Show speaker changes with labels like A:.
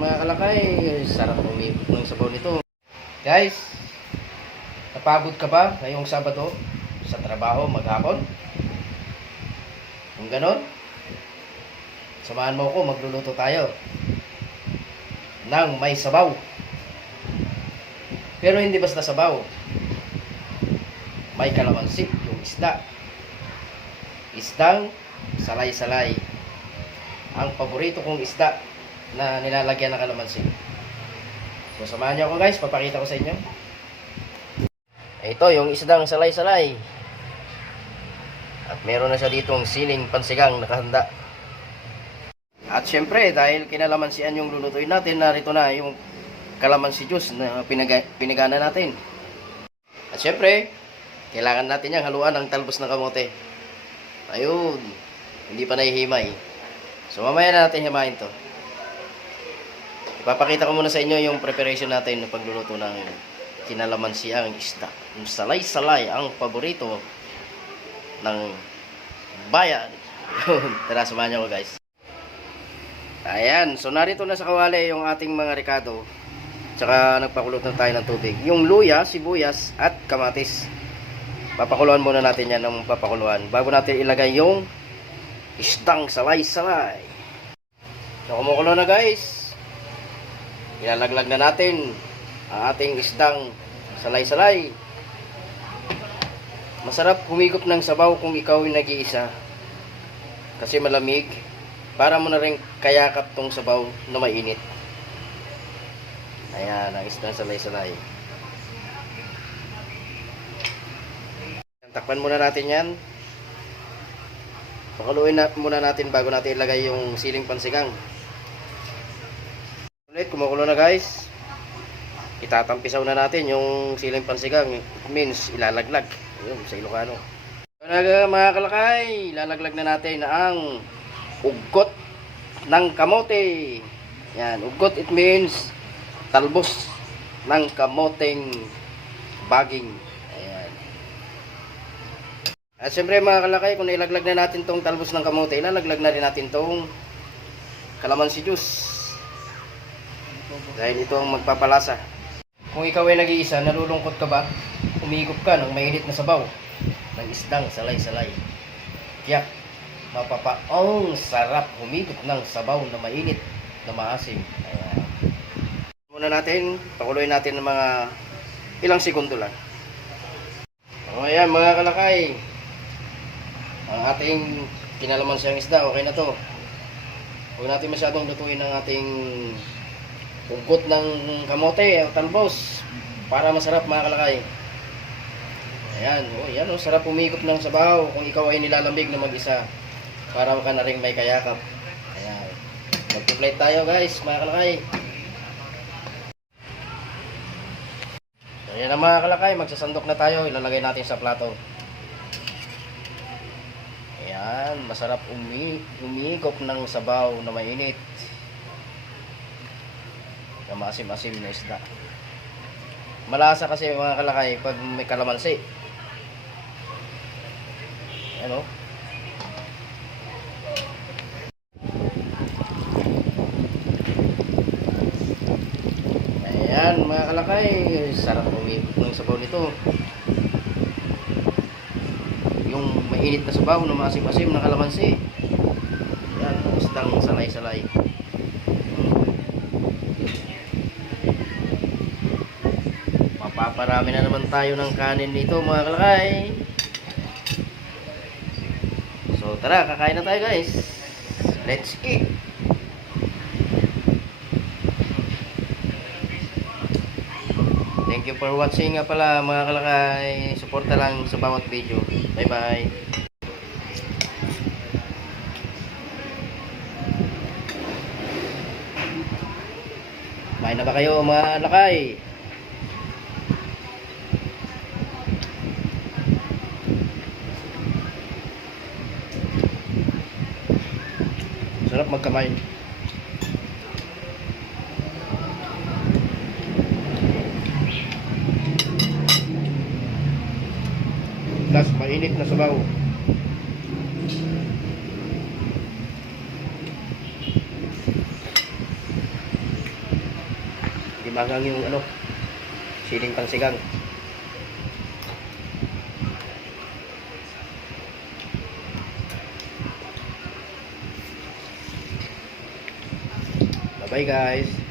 A: mga kalakay. Sarap umibot ng sabaw nito. Guys, napagod ka ba ngayong Sabado sa trabaho maghapon? Kung ganon, samahan mo ako, magluluto tayo ng may sabaw. Pero hindi basta sabaw. May kalamansi, yung isda. Isdang salay-salay. Ang paborito kong isda na nilalagyan ng kalamansi. So samahan niyo ako guys, papakita ko sa inyo. Ito yung isdang salay-salay. At meron na siya dito ang siling pansigang nakahanda. At syempre, dahil kinalamansian yung lulutuin natin, narito na yung kalamansi juice na pinaga, pinagana natin. At syempre, kailangan natin yung haluan ng talbos ng kamote. Ayun, hindi pa nahihimay. So mamaya na natin himayin to. Ipapakita ko muna sa inyo yung preparation natin ng pagluluto ng kinalamansi ang isda. Salay-salay, ang paborito ng bayan. Tara, samahan niyo ako guys. Ayan, so narito na sa kawali yung ating mga ricado. Tsaka nagpakulot na tayo ng tubig. Yung luya, sibuyas at kamatis. Papakuluan muna natin yan ng papakuluan. Bago natin ilagay yung isdang salay-salay. So kumukulo na guys. Ilalaglag na natin ang ating isdang salay-salay. Masarap humigop ng sabaw kung ikaw ay nag-iisa. Kasi malamig. Para mo na rin kayakap tong sabaw na mainit. Ayan, ang isdang salay-salay. Takpan muna natin yan. Pakaluin na muna natin bago natin ilagay yung siling pansigang. Kumukulo na guys. Itatampisaw na natin yung siling pansigang. Means ilalaglag. Ayun, sa Ilocano. So, mga kalakay, ilalaglag na natin ang ugot ng kamote. Yan, ugot it means talbos ng kamoteng baging. Ayan. At syempre mga kalakay, kung nailaglag na natin tong talbos ng kamote, ilalaglag na rin natin tong kalamansi juice. Dahil ito ang magpapalasa. Kung ikaw ay nag-iisa, nalulungkot ka ba? Umigop ka ng mainit na sabaw ng isdang salay-salay. Kaya, mapapa ang sarap humigop ng sabaw na mainit na maasim. Ayan. Muna natin, pakuluin natin ng mga ilang segundo lang. O ayan mga kalakay, ang ating kinalaman siyang isda, okay na to. Huwag natin masyadong lutuin ang ating ugot ng kamote o talbos para masarap mga kalakay. Ayan, oh, yan oh, sarap umigop ng sabaw kung ikaw ay nilalamig na mag-isa para ka na rin may kayakap. Ayan. Magpi-plate tayo guys, mga kalakay. So, ayan na mga kalakay, magsasandok na tayo, ilalagay natin sa plato. Ayan, masarap umi umigop ng sabaw na mainit. Na maasim-asim na isda. Malasa kasi mga kalakay pag may kalamansi. Ano? Ayan mga kalakay, sarap umibot ng sabaw nito. Yung mainit na sabaw na masim-asim na kalamansi. Yan, isdang salay-salay. Mapaparami na naman tayo ng kanin dito mga kalakay. So tara, kakain na tayo guys. Let's eat. Thank you for watching nga pala mga kalakay. Suporta lang sa bawat video. Bye bye. Kumain na ba kayo mga lakay? Sarap magkamay. Plus mainit na sabaw. Timangang yung ano, siling pangsigang. Bye-bye guys.